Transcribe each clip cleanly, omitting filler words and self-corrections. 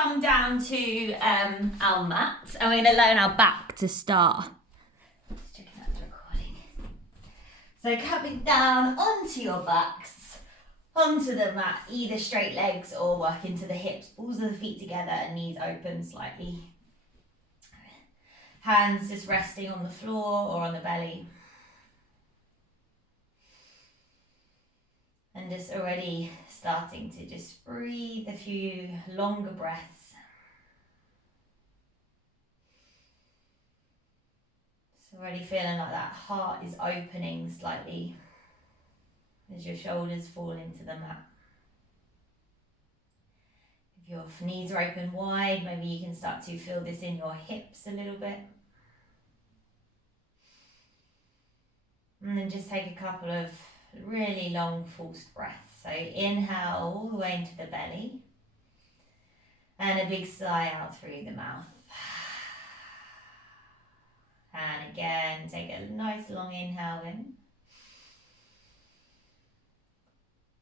come down to our mats and we're going to lay on our back to start. Just checking out the recording. So coming down onto your backs, onto the mat, either straight legs or work into the hips, balls of the feet together and knees open slightly. Hands just resting on the floor or on the belly. And just already starting to just breathe a few longer breaths. It's already feeling like that heart is opening slightly as your shoulders fall into the mat. If your knees are open wide, maybe you can start to feel this in your hips a little bit. And then just take a couple of really long forced breaths. So inhale all the way into the belly and a big sigh out through the mouth. And again, take a nice long inhale in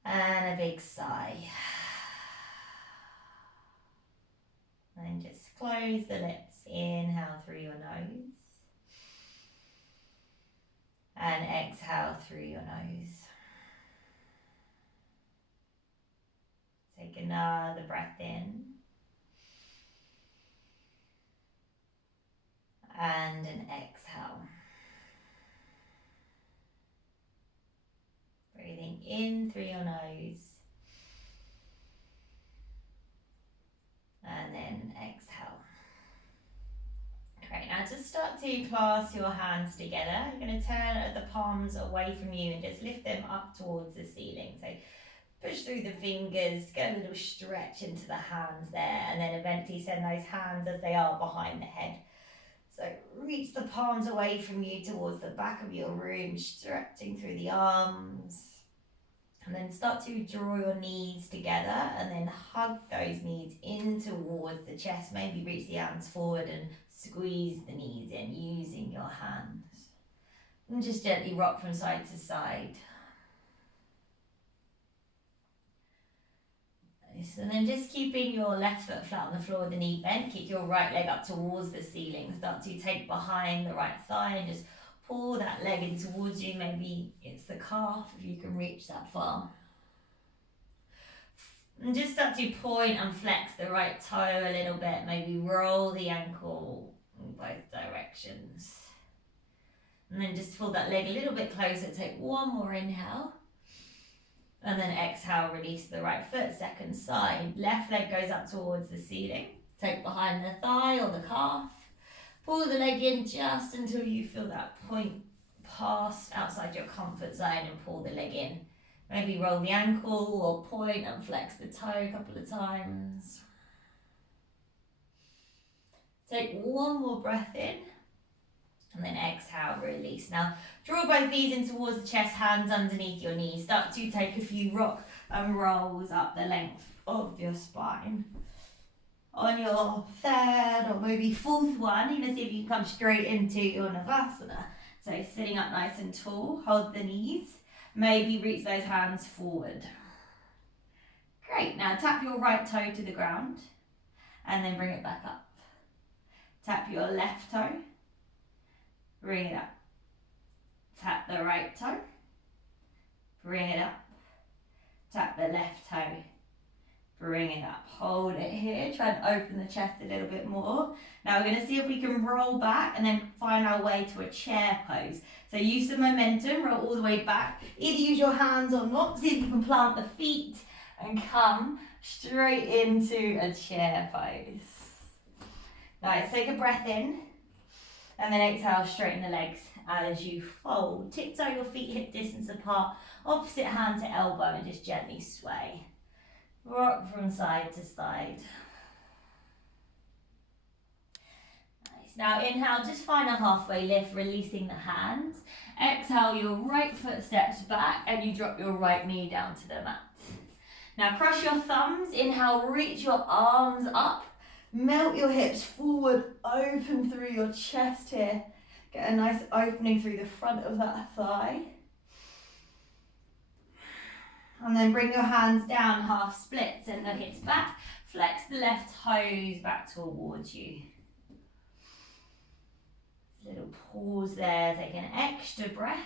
and a big sigh. And just close the lips, inhale through your nose and exhale through your nose. Take another breath in and an exhale. Breathing in through your nose and then exhale. Great, now just start to clasp your hands together. You're going to turn the palms away from you and just lift them up towards the ceiling. So push through the fingers, get a little stretch into the hands there, and then eventually send those hands as they are behind the head. So reach the palms away from you towards the back of your room, stretching through the arms. And then start to draw your knees together and then hug those knees in towards the chest. Maybe reach the hands forward and squeeze the knees in using your hands. And just gently rock from side to side. Nice. And then just keeping your left foot flat on the floor with the knee bent. Keep your right leg up towards the ceiling. Start to take behind the right thigh and just pull that leg in towards you. Maybe it's the calf if you can reach that far. And just start to point and flex the right toe a little bit. Maybe roll the ankle in both directions. And then just pull that leg a little bit closer. Take one more inhale. And then exhale, release the right foot, second side. Left leg goes up towards the ceiling. Take behind the thigh or the calf. Pull the leg in just until you feel that point past outside your comfort zone and pull the leg in. Maybe roll the ankle or point and flex the toe a couple of times. Take one more breath in and then exhale, release. Now draw both knees in towards the chest, hands underneath your knees. Start to take a few rock and rolls up the length of your spine. On your third or maybe fourth one, you're going to see if you can come straight into your Navasana. So sitting up nice and tall, hold the knees, maybe reach those hands forward. Great, now tap your right toe to the ground and then bring it back up. Tap your left toe, bring it up. Tap the right toe, bring it up. Tap the left toe, bring it up. Hold it here, try and open the chest a little bit more. Now we're going to see if we can roll back and then find our way to a chair pose. So use some momentum, roll all the way back. Either use your hands or not, see if you can plant the feet and come straight into a chair pose. Nice, take a breath in and then exhale, straighten the legs as you fold. Tiptoe your feet hip distance apart, opposite hand to elbow and just gently sway. Rock from side to side. Nice. Now inhale, just find a halfway lift, releasing the hands. Exhale, your right foot steps back and you drop your right knee down to the mat. Now cross your thumbs, inhale, reach your arms up. Melt your hips forward, open through your chest here. Get a nice opening through the front of that thigh. And then bring your hands down, half split, send the hips back. Flex the left toes back towards you. Little pause there, take an extra breath.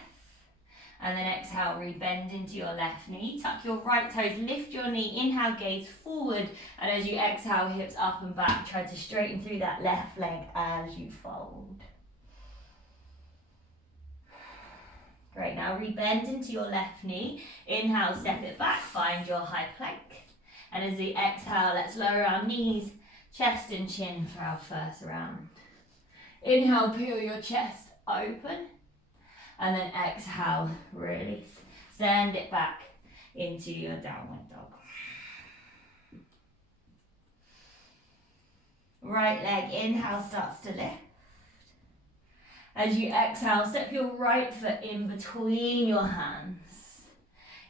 And then exhale, rebend into your left knee. Tuck your right toes, lift your knee. Inhale, gaze forward. And as you exhale, hips up and back. Try to straighten through that left leg as you fold. Great, now rebend into your left knee. Inhale, step it back, find your high plank. And as we exhale, let's lower our knees, chest and chin for our first round. Inhale, peel your chest open. And then exhale, release. Send it back into your downward dog. Right leg, inhale, starts to lift. As you exhale, step your right foot in between your hands.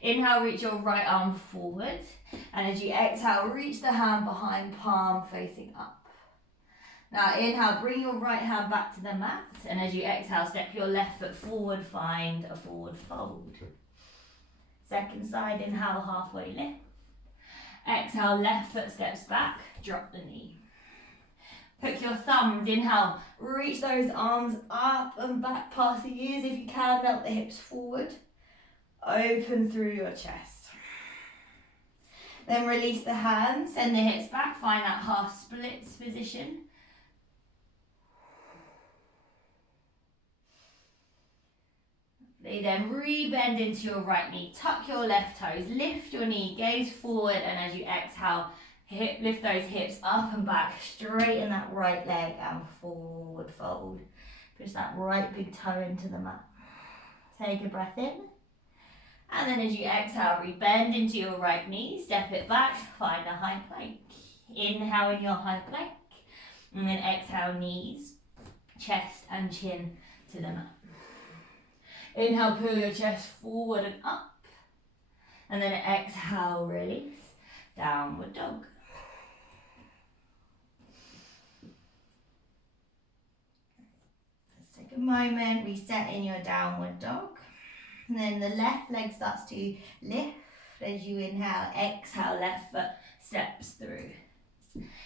Inhale, reach your right arm forward. And as you exhale, reach the hand behind, palm facing up. Now inhale, bring your right hand back to the mat. And as you exhale, step your left foot forward, find a forward fold. Second side, inhale, halfway lift. Exhale, left foot steps back, drop the knee. Hook your thumbs, inhale, reach those arms up and back past the ears. If you can, melt the hips forward. Open through your chest. Then release the hands, send the hips back, find that half splits position. Then rebend into your right knee, tuck your left toes, lift your knee, gaze forward, and as you exhale, lift those hips up and back, straighten that right leg and forward fold. Push that right big toe into the mat. Take a breath in. And then as you exhale, rebend into your right knee, step it back, find a high plank. Inhale in your high plank, and then exhale, knees, chest and chin to the mat. Inhale, pull your chest forward and up. And then exhale, release, downward dog. Let's take a moment, reset in your downward dog. And then the left leg starts to lift as you inhale, exhale, left foot steps through.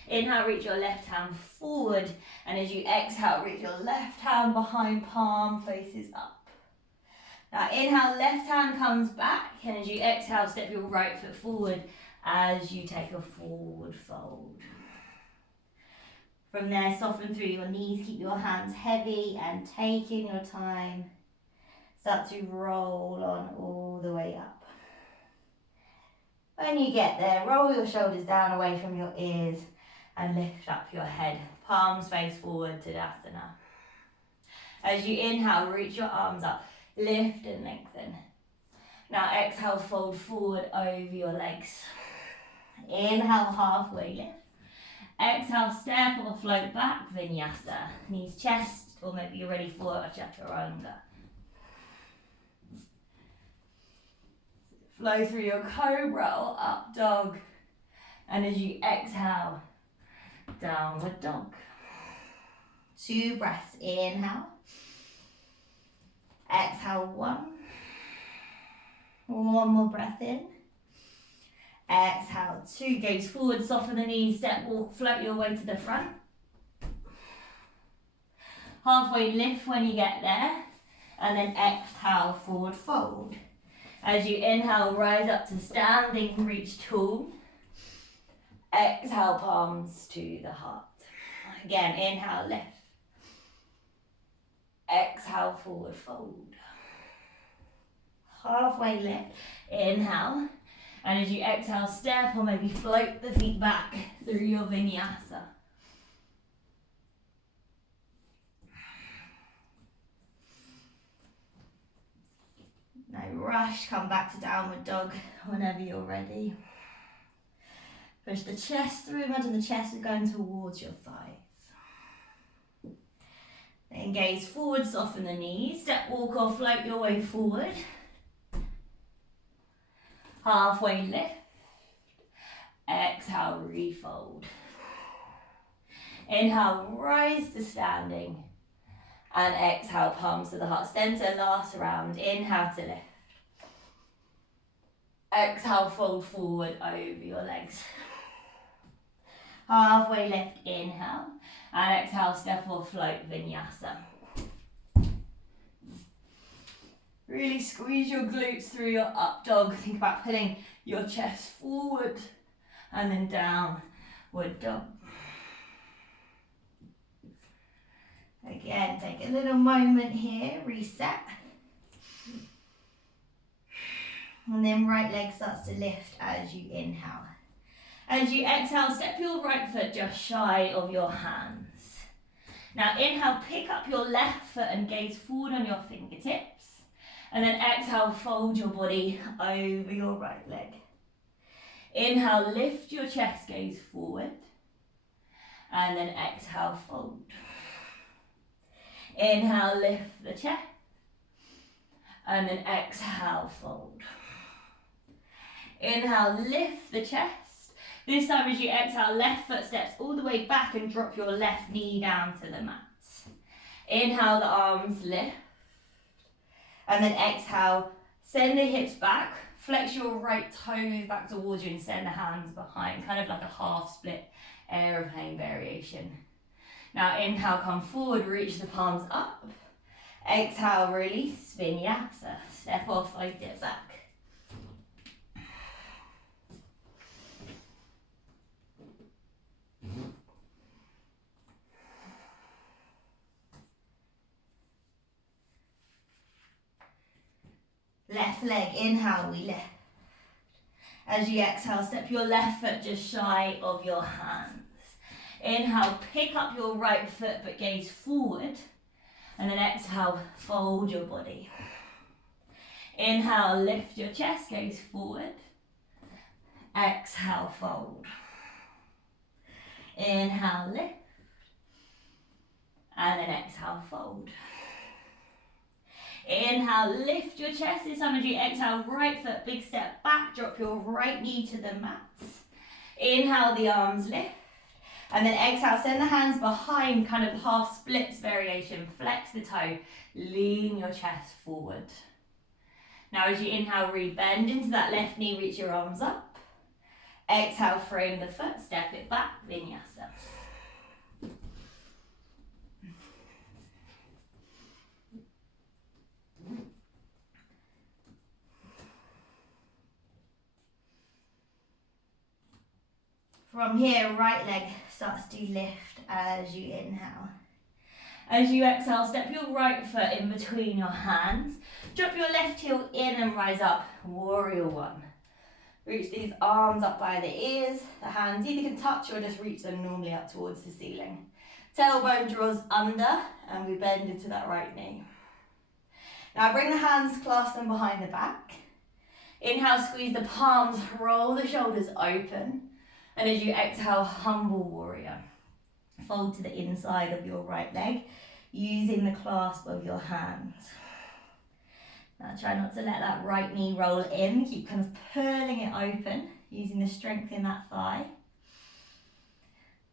Inhale, reach your left hand forward. And as you exhale, reach your left hand behind, palm faces up. Now inhale, left hand comes back, and as you exhale, step your right foot forward as you take a forward fold. From there, soften through your knees, keep your hands heavy and taking your time. Start to roll on all the way up. When you get there, roll your shoulders down away from your ears and lift up your head. Palms face forward to Tadasana. As you inhale, reach your arms up. Lift and lengthen. Now exhale, fold forward over your legs. Inhale, halfway lift. Exhale, step or float back, Vinyasa. Knees chest, or maybe you're ready for a Chaturanga. Flow through your cobra or up dog. And as you exhale, downward dog. 2 breaths, inhale. Exhale, 1. 1 more breath in. Exhale, 2. Gaze forward, soften the knees, step, walk, float your way to the front. Halfway lift when you get there. And then exhale, forward fold. As you inhale, rise up to standing, reach tall. Exhale, palms to the heart. Again, inhale, lift. Exhale, forward fold. Halfway lift, inhale. And as you exhale, step or maybe float the feet back through your Vinyasa. No rush, come back to downward dog whenever you're ready. Push the chest through, imagine the chest is going towards your thighs. Then gaze forward, soften the knees, step, walk or float your way forward. Halfway lift. Exhale, refold. Inhale, rise to standing. And exhale, palms to the heart center, last round. Inhale to lift. Exhale, fold forward over your legs. Halfway lift, inhale. And exhale, step or float, vinyasa. Really squeeze your glutes through your up dog. Think about pulling your chest forward and then downward dog. Again, take a little moment here, reset. And then right leg starts to lift as you inhale. As you exhale, step your right foot just shy of your hands. Now inhale, pick up your left foot and gaze forward on your fingertips. And then exhale, fold your body over your right leg. Inhale, lift your chest, gaze forward. And then exhale, fold. Inhale, lift the chest. And then exhale, fold. Inhale, lift the chest. This time as you exhale, left foot steps all the way back and drop your left knee down to the mat. Inhale, the arms lift. And then exhale, send the hips back. Flex your right toes back towards you and send the hands behind, kind of like a half split aeroplane variation. Now inhale, come forward, reach the palms up. Exhale, release, vinyasa. Step off, float it back. Left leg, inhale, we lift. As you exhale, step your left foot just shy of your hands. Inhale, pick up your right foot but gaze forward. And then exhale, fold your body. Inhale, lift your chest, gaze forward. Exhale, fold. Inhale, lift. And then exhale, fold. Inhale, lift your chest. This time as you exhale, right foot, big step back, drop your right knee to the mat. Inhale, the arms lift. And then exhale, send the hands behind, kind of half splits variation. Flex the toe, lean your chest forward. Now as you inhale, re-bend into that left knee, reach your arms up. Exhale, frame the foot, step it back, vinyasa. From here, right leg starts to lift as you inhale. As you exhale, step your right foot in between your hands. Drop your left heel in and rise up, warrior one. Reach these arms up by the ears. The hands either can touch or just reach them normally up towards the ceiling. Tailbone draws under and we bend into that right knee. Now bring the hands, clasp them behind the back. Inhale, squeeze the palms, roll the shoulders open. And as you exhale, humble warrior. Fold to the inside of your right leg, using the clasp of your hands. Now try not to let that right knee roll in. Keep kind of pulling it open, using the strength in that thigh.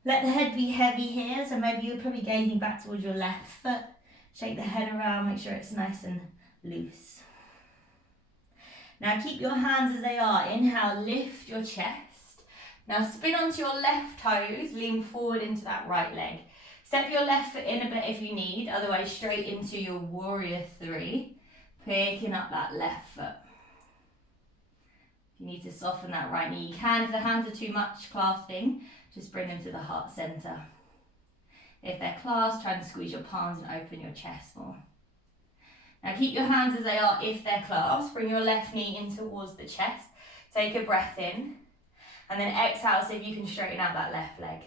Let the head be heavy here, so maybe you're probably gazing back towards your left foot. Shake the head around, make sure it's nice and loose. Now keep your hands as they are. Inhale, lift your chest. Now spin onto your left toes, lean forward into that right leg. Step your left foot in a bit if you need, otherwise straight into your warrior three, picking up that left foot. If you need to soften that right knee, you can. If the hands are too much clasping, just bring them to the heart center. If they're clasped, try and squeeze your palms and open your chest more. Now keep your hands as they are if they're clasped. Bring your left knee in towards the chest. Take a breath in. And then exhale, so if you can straighten out that left leg.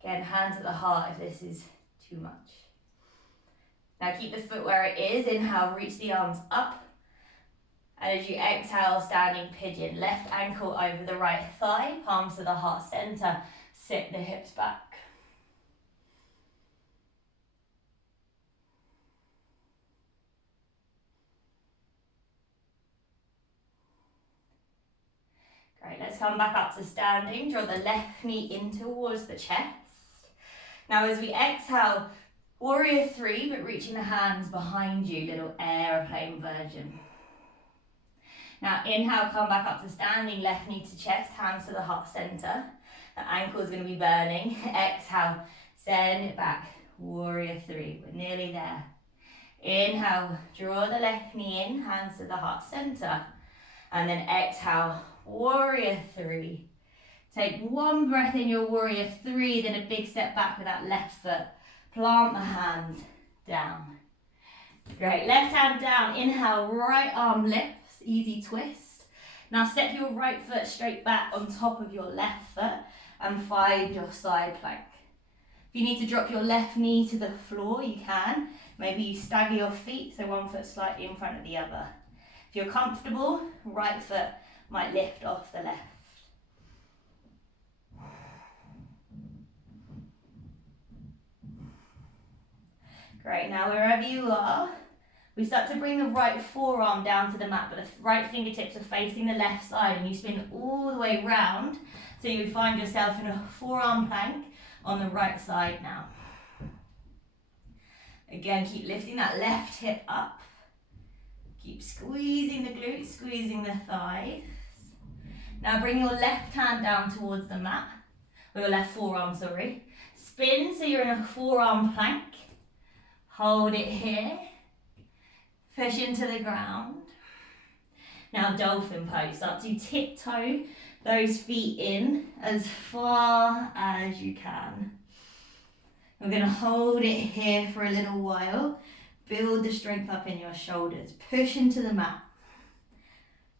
Again, hands at the heart if this is too much. Now keep the foot where it is. Inhale, reach the arms up. And as you exhale, standing pigeon. Left ankle over the right thigh, palms to the heart center. Sit the hips back. Great, let's come back up to standing. Draw the left knee in towards the chest. Now as we exhale, warrior three, but reaching the hands behind you, little aeroplane version. Now inhale, come back up to standing, left knee to chest, hands to the heart center. The ankle's going to be burning. Exhale, send it back. Warrior three. We're nearly there. Inhale, draw the left knee in, hands to the heart center. And then exhale, warrior three. Take one breath in your warrior three, then a big step back with that left foot. Plant the hand down. Great, left hand down. Inhale, right arm lifts, easy twist. Now step your right foot straight back on top of your left foot and find your side plank. If you need to drop your left knee to the floor, you can. Maybe you stagger your feet, so one foot slightly in front of the other. If you're comfortable, right foot might lift off the left. Great, now wherever you are, we start to bring the right forearm down to the mat, but the right fingertips are facing the left side, and you spin all the way round, so you find yourself in a forearm plank on the right side now. Again, keep lifting that left hip up. Keep squeezing the glutes, squeezing the thighs. Now bring your left hand down towards the mat, or your left forearm, sorry. Spin so you're in a forearm plank. Hold it here. Push into the ground. Now dolphin pose. Start to tiptoe those feet in as far as you can. We're going to hold it here for a little while. Build the strength up in your shoulders. Push into the mat.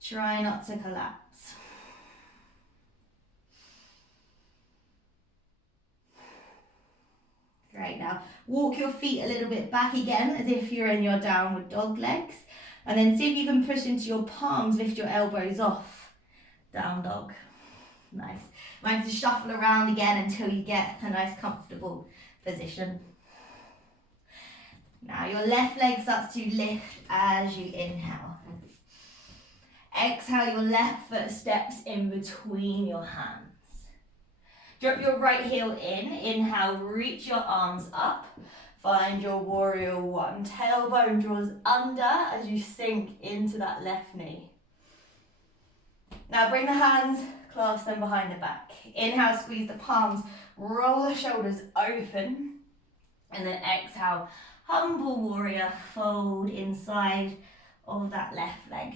Try not to collapse. Great, now walk your feet a little bit back again as if you're in your downward dog legs. And then see if you can push into your palms, lift your elbows off. Down dog. Nice. Might have to shuffle around again until you get a nice comfortable position. Now your left leg starts to lift as you inhale. Exhale, your left foot steps in between your hands. Drop your right heel in. Inhale, reach your arms up. Find your warrior one. Tailbone draws under as you sink into that left knee. Now bring the hands, clasp them behind the back. Inhale, squeeze the palms, roll the shoulders open. And then exhale, humble warrior, fold inside of that left leg.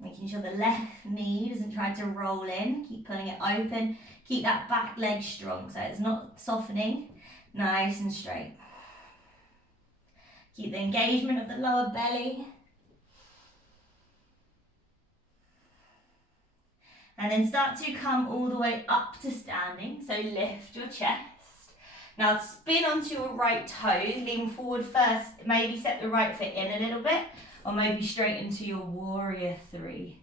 Making sure the left knee doesn't try to roll in. Keep pulling it open. Keep that back leg strong so it's not softening. Nice and straight. Keep the engagement of the lower belly. And then start to come all the way up to standing. So lift your chest. Now spin onto your right toes. Lean forward first. Maybe step the right foot in a little bit. Or maybe straight into your warrior three.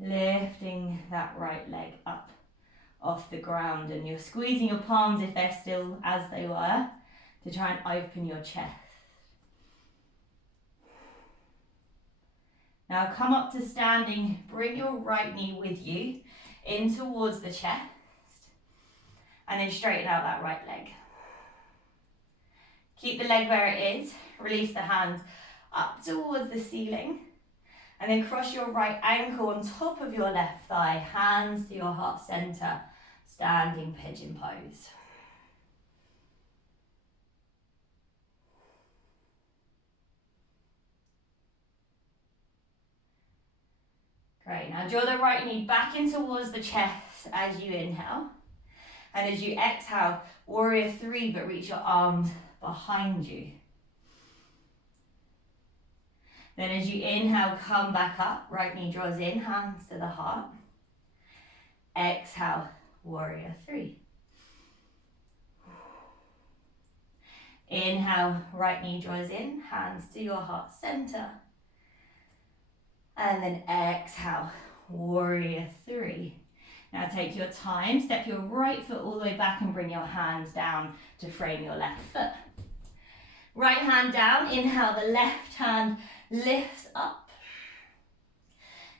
Lifting that right leg up off the ground. And you're squeezing your palms if they're still as they were to try and open your chest. Now come up to standing. Bring your right knee with you in towards the chest. And then straighten out that right leg. Keep the leg where it is. Release the hands up towards the ceiling, and then cross your right ankle on top of your left thigh, hands to your heart center, standing pigeon pose. Great, now draw the right knee back in towards the chest as you inhale, and as you exhale, warrior three, but reach your arms behind you. Then as you inhale, come back up. Right knee draws in, hands to the heart. Exhale, warrior three. Inhale, right knee draws in, hands to your heart center. And then exhale, warrior three. Now take your time, step your right foot all the way back and bring your hands down to frame your left foot. Right hand down, inhale, the left hand lifts up.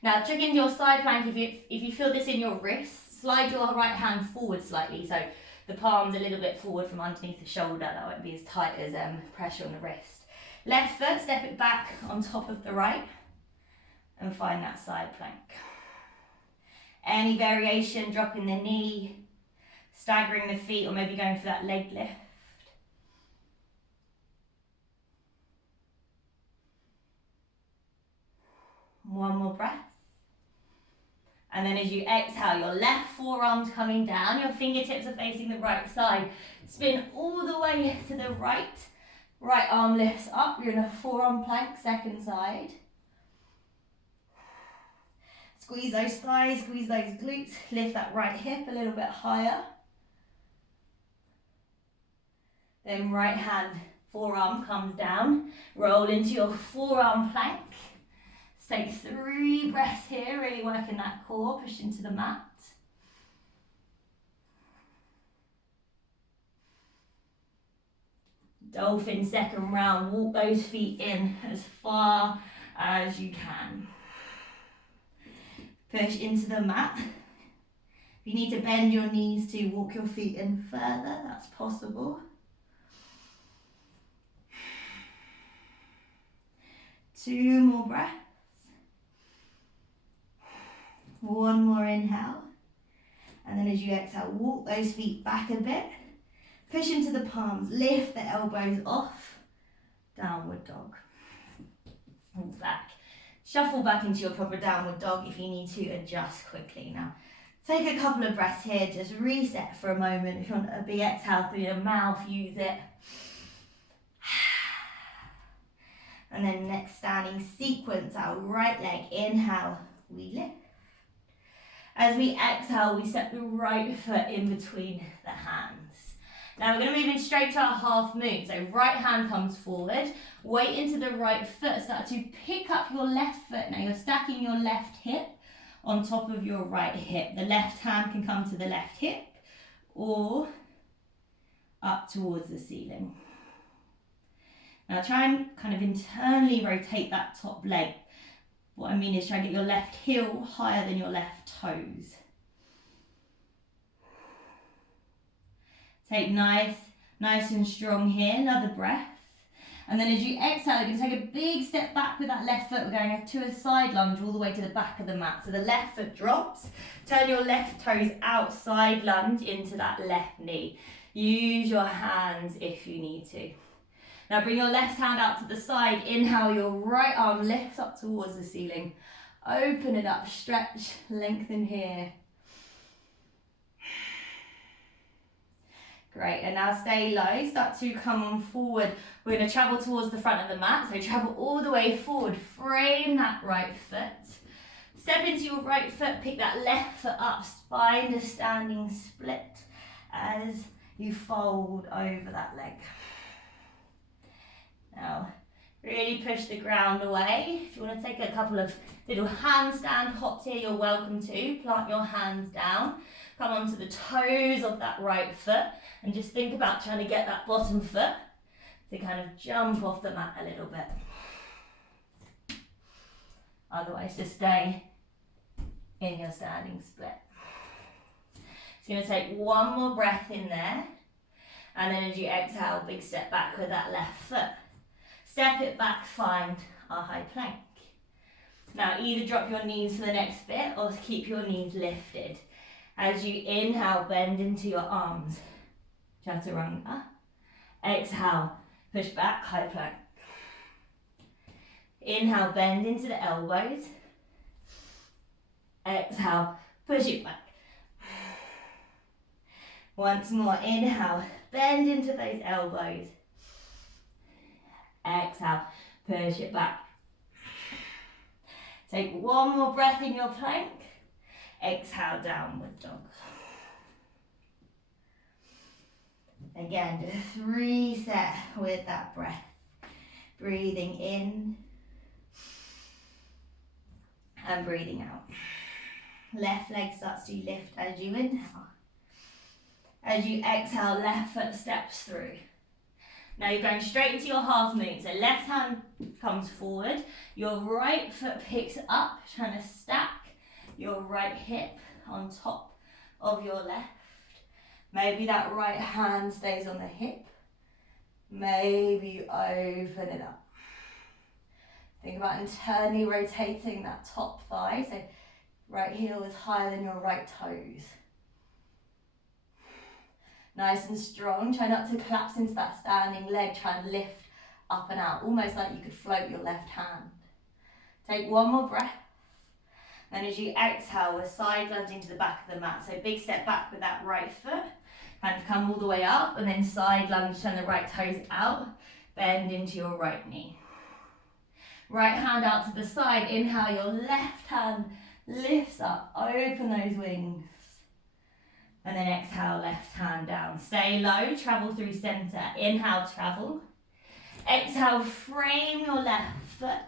Now tuck into your side plank. If you feel this in your wrists, slide your right hand forward slightly, so the palm's a little bit forward from underneath the shoulder. That won't be as tight as pressure on the wrist. Left foot, step it back on top of the right and find that side plank. Any variation, dropping the knee, staggering the feet, or maybe going for that leg lift. One more breath. And then as you exhale, your left forearm's coming down, your fingertips are facing the right side. Spin all the way to the right. Right arm lifts up, you're in a forearm plank, second side. Squeeze those thighs, squeeze those glutes, lift that right hip a little bit higher. Then right hand, forearm comes down, roll into your forearm plank. Let's take 3 breaths here, really working that core, push into the mat. Dolphin second round, walk those feet in as far as you can. Push into the mat. If you need to bend your knees to walk your feet in further, that's possible. 2 more breaths. 1 more inhale. And then as you exhale, walk those feet back a bit. Push into the palms, lift the elbows off. Downward dog. Move back. Shuffle back into your proper downward dog if you need to adjust quickly. Now, take a couple of breaths here, just reset for a moment. If you want a big exhale through your mouth, use it. And then next standing sequence, our right leg, inhale, we lift. As we exhale, we step the right foot in between the hands. Now we're going to move in straight to our half moon. So right hand comes forward, weight into the right foot, start to pick up your left foot. Now you're stacking your left hip on top of your right hip. The left hand can come to the left hip or up towards the ceiling. Now try and kind of internally rotate that top leg. What I mean is try and get your left heel higher than your left toes. Take nice and strong here, another breath. And then as you exhale, you're going to take a big step back with that left foot. We're going to a side lunge all the way to the back of the mat. So the left foot drops, turn your left toes out, side lunge into that left knee. Use your hands if you need to. Now bring your left hand out to the side, inhale, your right arm lifts up towards the ceiling. Open it up, stretch, lengthen here. Great, and now stay low, start to come on forward. We're going to travel towards the front of the mat, so travel all the way forward, frame that right foot. Step into your right foot, pick that left foot up, find a standing split as you fold over that leg. Now, really push the ground away. If you want to take a couple of little handstand hops here, you're welcome to. Plant your hands down, come onto the toes of that right foot, and just think about trying to get that bottom foot to kind of jump off the mat a little bit. Otherwise, just stay in your standing split. So you're going to take 1 more breath in there, and then as you exhale, big step back with that left foot. Step it back, find our high plank. Now either drop your knees for the next bit or keep your knees lifted. As you inhale, bend into your arms. Chaturanga. Exhale, push back, high plank. Inhale, bend into the elbows. Exhale, push it back. Once more, inhale, bend into those elbows. Exhale, push it back. Take 1 more breath in your plank. Exhale, downward dog. Again, just reset with that breath. Breathing in and breathing out. Left leg starts to lift as you inhale. As you exhale, left foot steps through. Now you're going straight into your half moon. So left hand comes forward, your right foot picks up, trying to stack your right hip on top of your left. Maybe that right hand stays on the hip. Maybe you open it up. Think about internally rotating that top thigh. So Right heel is higher than your right toes. Nice and strong. Try not to collapse into that standing leg. Try and lift up and out, almost like you could float your left hand. Take one more breath. And as you exhale, we're side lunging to the back of the mat. So big step back with that right foot. Kind of come all the way up and then side lunge, turn the right toes out. Bend into your right knee. Right hand out to the side. Inhale, your left hand lifts up. Open those wings. And then exhale, left hand down. Stay low, travel through center. Inhale, travel. Exhale, frame your left foot.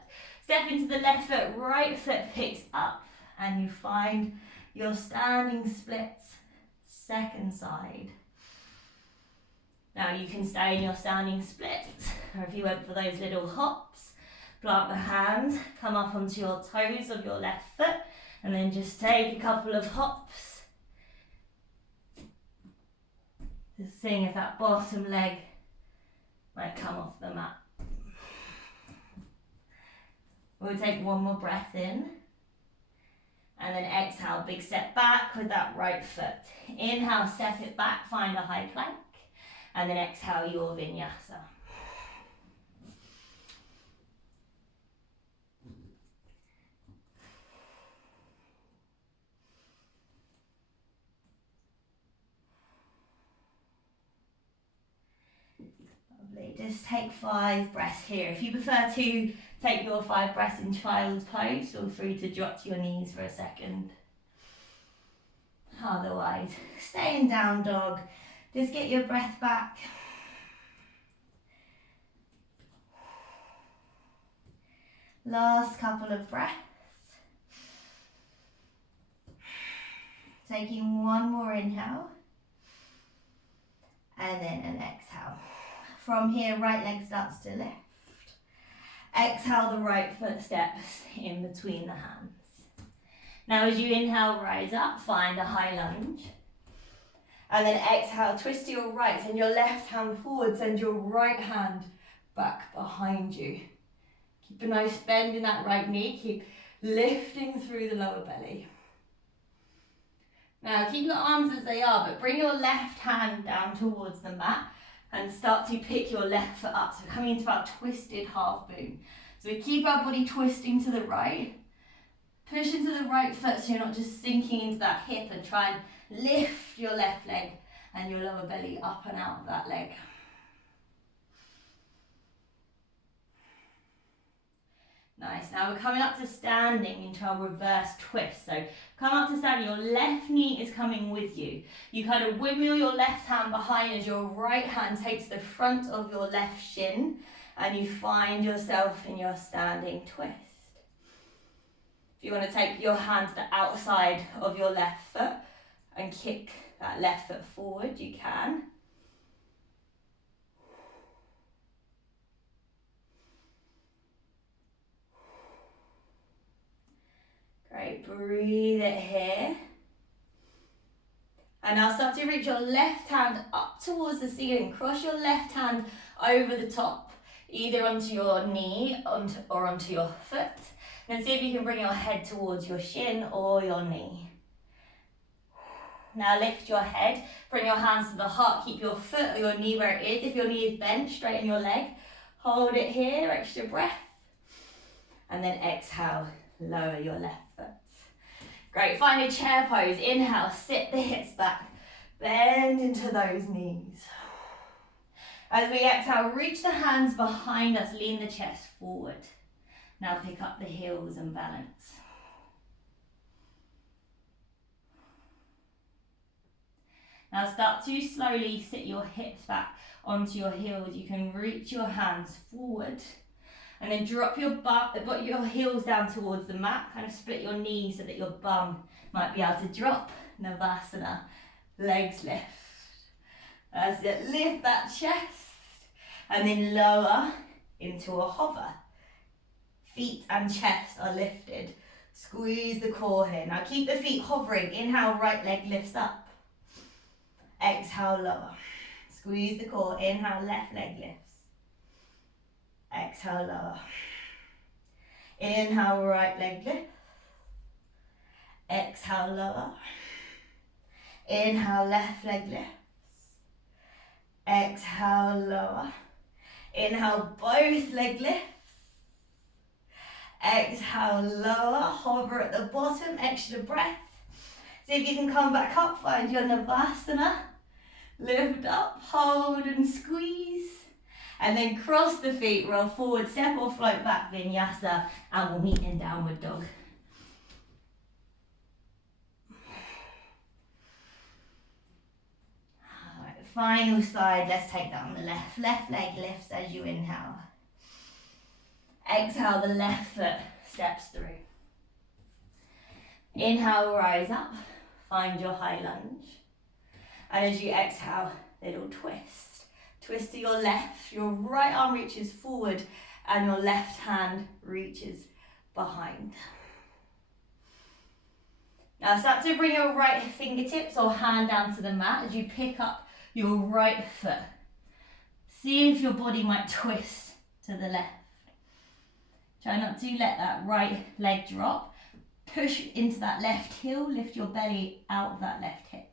Step into the left foot, right foot picks up. And you find your standing splits, second side. Now you can stay in your standing splits, or if you went for those little hops, plant the hands, come up onto your toes of your left foot, and then just take a couple of hops. Just seeing if that bottom leg might come off the mat. We'll take one more breath in. And then exhale, big step back with that right foot. Inhale, step it back, find a high plank. And then exhale, your vinyasa. Lovely. Just take 5 breaths here. If you prefer to take your 5 breaths in child's pose, feel free to drop to your knees for a second. Otherwise, stay in down dog. Just get your breath back. Last couple of breaths. Taking one more inhale. And then an exhale. From here, right leg starts to lift. Exhale, the right foot steps in between the hands. Now as you inhale, rise up, find a high lunge. And then exhale, twist to your right, send your left hand forward, send your right hand back behind you. Keep a nice bend in that right knee, keep lifting through the lower belly. Now keep your arms as they are, but bring your left hand down towards the mat and start to pick your left foot up. So coming into our twisted half boom. So we keep our body twisting to the right. Push into the right foot so you're not just sinking into that hip, and try and lift your left leg and your lower belly up and out of that leg. Nice. Now we're coming up to standing into our reverse twist. So come up to standing, your left knee is coming with you. You kind of windmill your left hand behind as your right hand takes the front of your left shin, and you find yourself in your standing twist. If you want to take your hand to the outside of your left foot and kick that left foot forward, you can. Great, breathe it here. And now start to reach your left hand up towards the ceiling. Cross your left hand over the top, either onto your knee or onto your foot. Then see if you can bring your head towards your shin or your knee. Now lift your head, bring your hands to the heart, keep your foot or your knee where it is. If your knee is bent, straighten your leg. Hold it here, extra breath. And then exhale, lower your left foot. Great, find a chair pose. Inhale, sit the hips back. Bend into those knees. As we exhale, reach the hands behind us, lean the chest forward. Now pick up the heels and balance. Now start to slowly sit your hips back onto your heels. You can reach your hands forward and then drop your heels down towards the mat. Kind of split your knees so that your bum might be able to drop. Navasana, legs lift. That's it, lift that chest and then lower into a hover. Feet and chest are lifted. Squeeze the core here. Now keep the feet hovering. Inhale, right leg lifts up. Exhale, lower. Squeeze the core. Inhale, left leg lifts. Exhale, lower. Inhale, right leg lift. Exhale, lower. Inhale, left leg lifts. Exhale, lower. Inhale, both leg lifts. Exhale, lower. Hover at the bottom, extra breath. See if you can come back up, find your Navasana. Lift up, hold and squeeze. And then cross the feet, roll forward, step or float back, Vinyasa. And we'll meet in downward dog. Alright, final side, let's take that on the left. Left leg lifts as you inhale. Exhale, the left foot steps through. Inhale, rise up. Find your high lunge. And as you exhale, little twist. Twist to your left. Your right arm reaches forward and your left hand reaches behind. Now start to bring your right fingertips or hand down to the mat as you pick up your right foot. See if your body might twist to the left. Try not to let that right leg drop. Push into that left heel, lift your belly out of that left hip.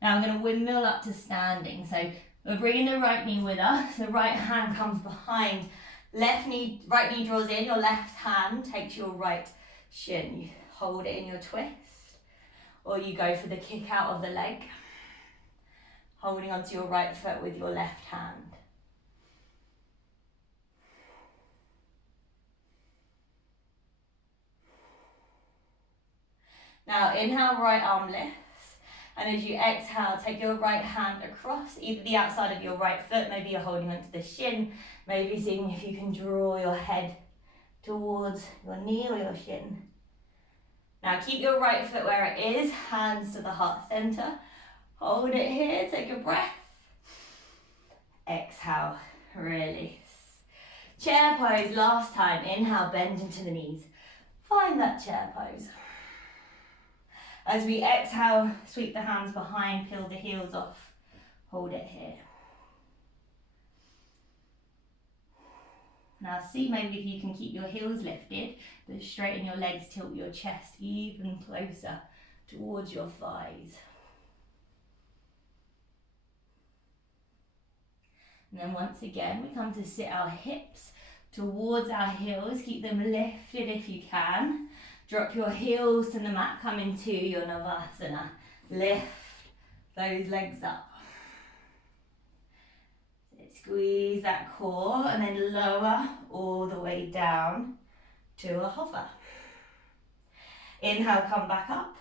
Now I'm going to windmill up to standing. So we're bringing the right knee with us. The right hand comes behind. Right knee draws in, your left hand takes your right shin. You hold it in your twist. Or you go for the kick out of the leg. Holding onto your right foot with your left hand. Now inhale, right arm lifts, and as you exhale, take your right hand across either the outside of your right foot, maybe you're holding onto the shin, maybe seeing if you can draw your head towards your knee or your shin. Now keep your right foot where it is, hands to the heart center, hold it here, take a breath, exhale, release. Chair pose last time, inhale, bend into the knees, find that chair pose. As we exhale, sweep the hands behind, peel the heels off, hold it here. Now see maybe if you can keep your heels lifted, but straighten your legs, tilt your chest even closer towards your thighs. And then once again, we come to sit our hips towards our heels, keep them lifted if you can. Drop your heels to the mat, come into your Navasana. Lift those legs up. Squeeze that core and then lower all the way down to a hover. Inhale, come back up.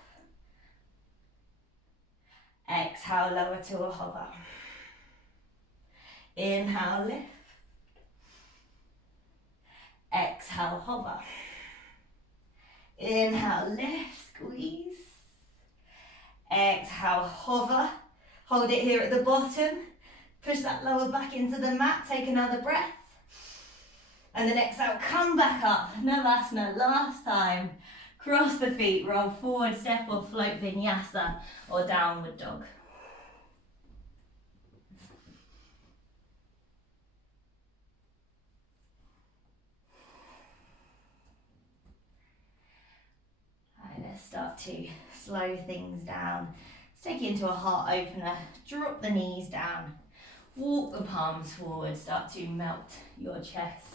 Exhale, lower to a hover. Inhale, lift. Exhale, hover. Inhale, lift, squeeze. Exhale, hover. Hold it here at the bottom. Push that lower back into the mat. Take another breath. And then exhale, come back up. Navasana, last time. Cross the feet, roll forward, step or float, Vinyasa or downward dog. Start to slow things down. Let's take it into a heart opener. Drop the knees down. Walk the palms forward. Start to melt your chest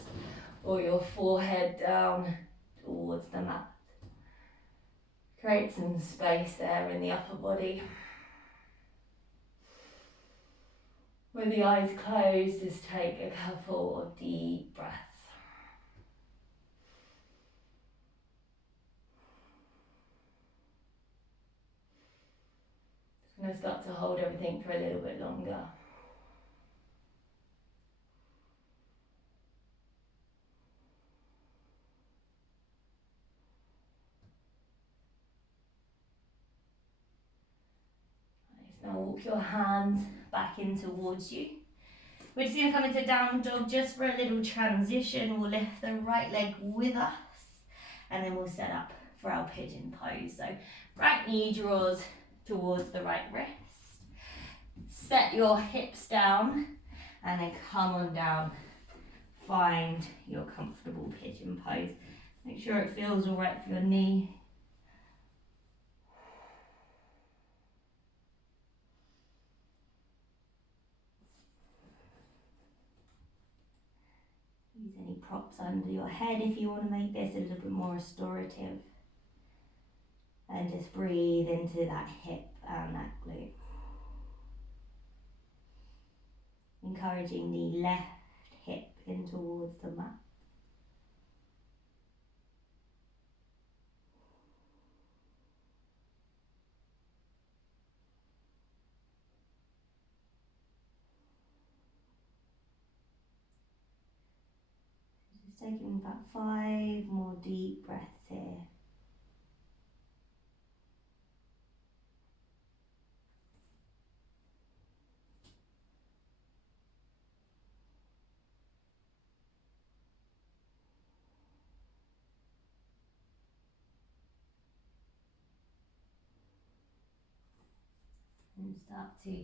or your forehead down towards the mat. Create some space there in the upper body. With the eyes closed, just take a couple of deep breaths. I'm going to start to hold everything for a little bit longer. Now walk your hands back in towards you. We're just going to come into down dog just for a little transition. We'll lift the right leg with us and then we'll set up for our pigeon pose. So right knee draws towards the right wrist. Set your hips down and then come on down. Find your comfortable pigeon pose. Make sure it feels all right for your knee Use any props under your head if you want to make this a little bit more restorative. And just breathe into that hip and that glute. Encouraging the left hip in towards the mat. Just taking about 5 more deep breaths here. And start to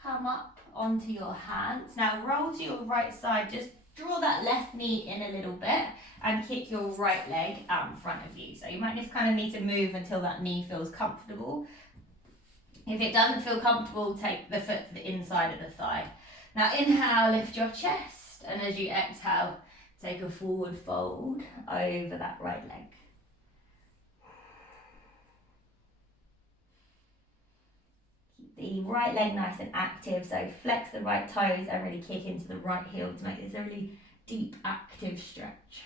come up onto your hands. Now roll to your right side, just draw that left knee in a little bit and kick your right leg out in front of you. So you might just kind of need to move until that knee feels comfortable. If it doesn't feel comfortable, take the foot to the inside of the thigh. Now inhale, lift your chest, and as you exhale, take a forward fold over that right leg. The right leg nice and active, so flex the right toes and really kick into the right heel to make this a really deep, active stretch.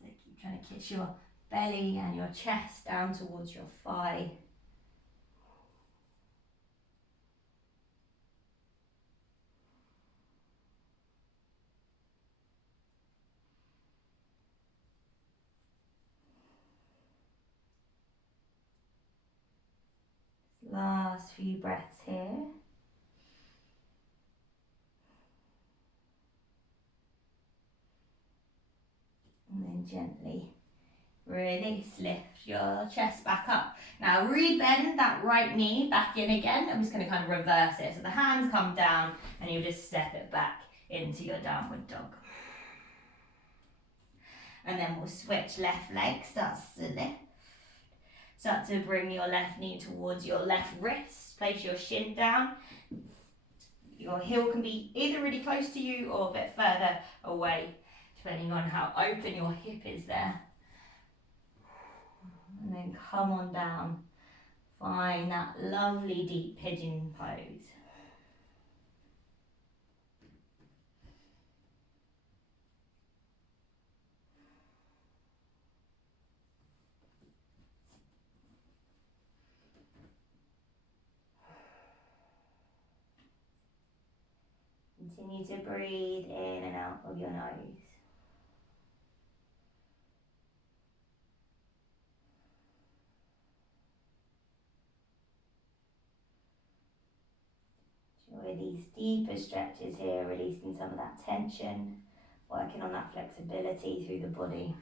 So keep trying to kiss your belly and your chest down towards your thigh. Last few breaths here. And then gently release, lift your chest back up. Now rebend that right knee back in again. I'm just going to kind of reverse it. So the hands come down and you just step it back into your downward dog. And then we'll switch left leg, starts to lift. Start to bring your left knee towards your left wrist. Place your shin down. Your heel can be either really close to you or a bit further away, depending on how open your hip is there. And then come on down. Find that lovely deep pigeon pose. Continue to breathe in and out of your nose. Enjoy these deeper stretches here, releasing some of that tension, working on that flexibility through the body.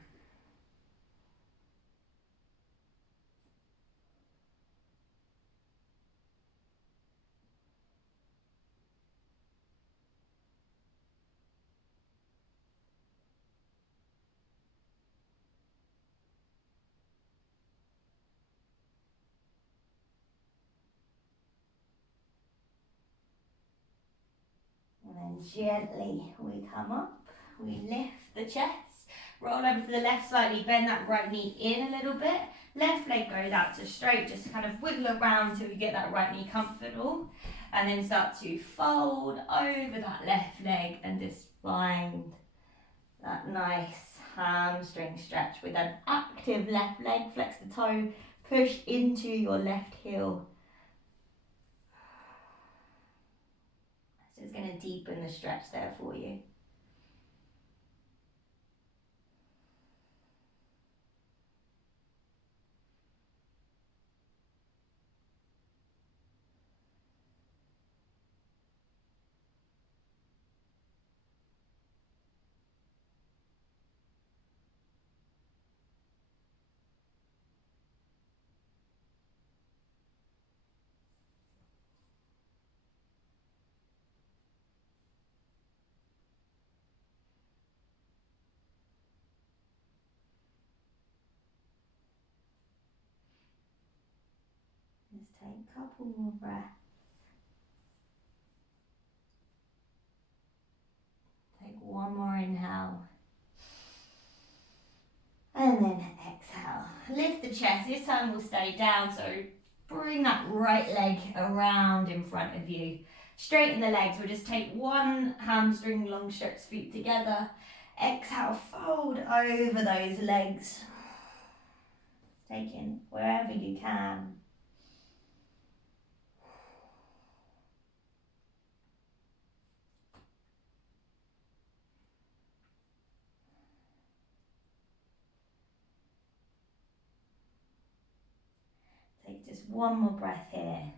And then gently we come up, we lift the chest, roll over to the left slightly, bend that right knee in a little bit. Left leg goes out to straight, just kind of wiggle around till you get that right knee comfortable. And then start to fold over that left leg and just find that nice hamstring stretch with an active left leg. Flex the toe, push into your left heel. It's going to deepen the stretch there for you. Just take a couple more breaths. lift the chest. This time we'll stay down, so bring that right leg around in front of you. Straighten the legs. We'll just take one hamstring, long stretch feet together. Exhale, fold over those legs. Take in wherever you can. Take just one more breath here.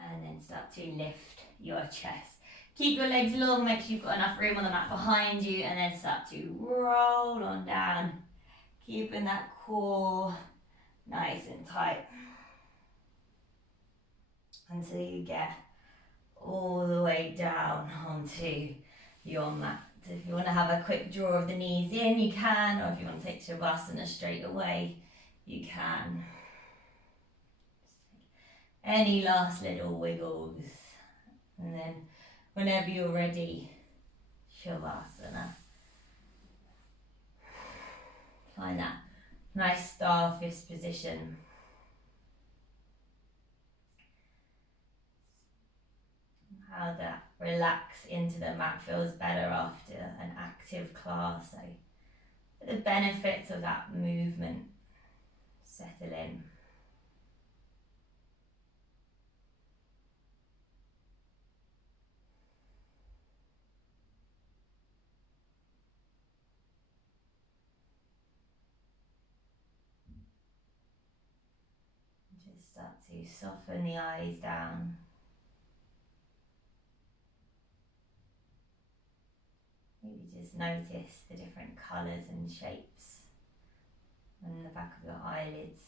And then start to lift your chest. Keep your legs long, make sure you've got enough room on the mat behind you, and then start to roll on down. Keeping that core nice and tight until you get all the way down onto your mat. So if you want to have a quick draw of the knees in, you can, or if you want to take Shavasana straight away, you can. Any last little wiggles, and then whenever you're ready, Shavasana. Find that nice starfish position. How that relax into the mat feels better after an active class. So the benefits of that movement settle in. Just start to soften the eyes down. Maybe just notice the different colours and shapes on the back of your eyelids.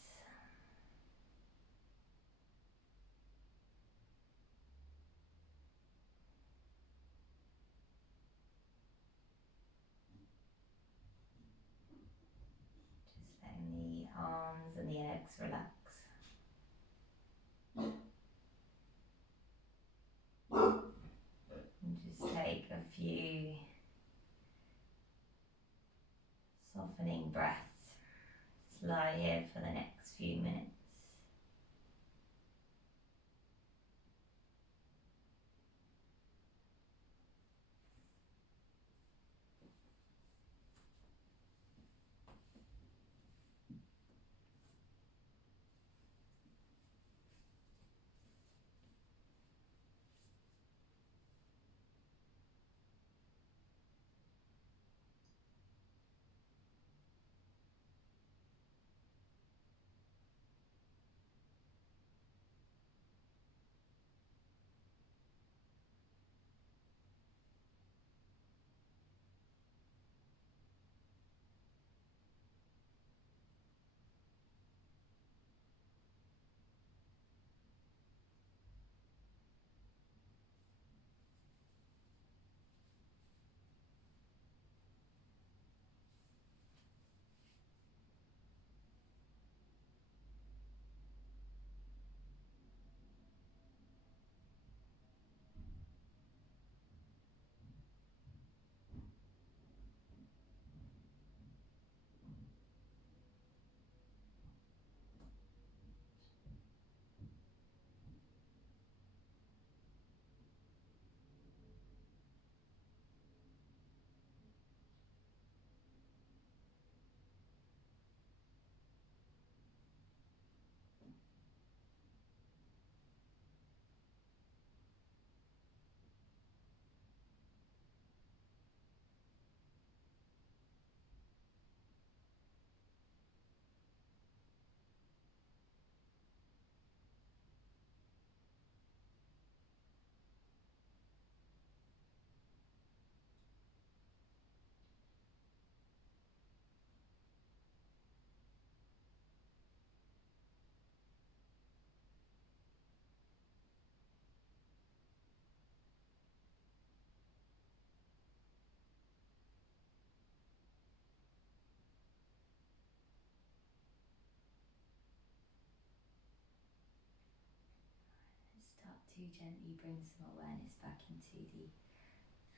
Just letting the arms and the legs relax. And just take a few softening breaths. Just lie here for the next few minutes. Start to gently bring some awareness back into the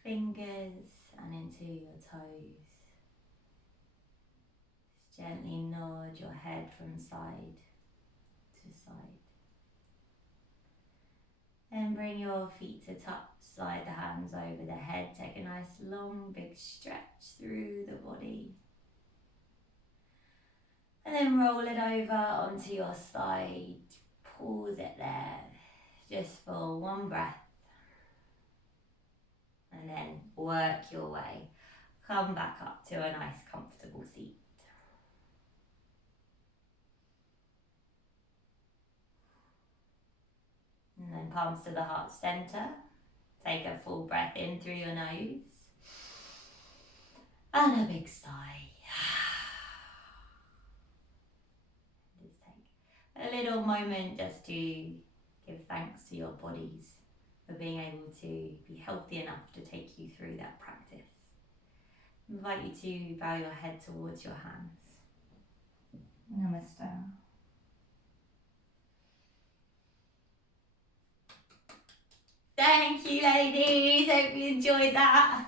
fingers and into your toes. Gently nod your head from side to side. Then bring your feet to touch, slide the hands over the head, take a nice long big stretch through the body. And then roll it over onto your side, pause it there, just for one breath. And then work your way, come back up to a nice comfortable seat. And then palms to the heart center. Take a full breath in through your nose. And a big sigh. Just take a little moment just to give thanks to your bodies for being able to be healthy enough to take you through that practice. I invite you to bow your head towards your hands. Namaste. Thank you, ladies. Hope you enjoyed that.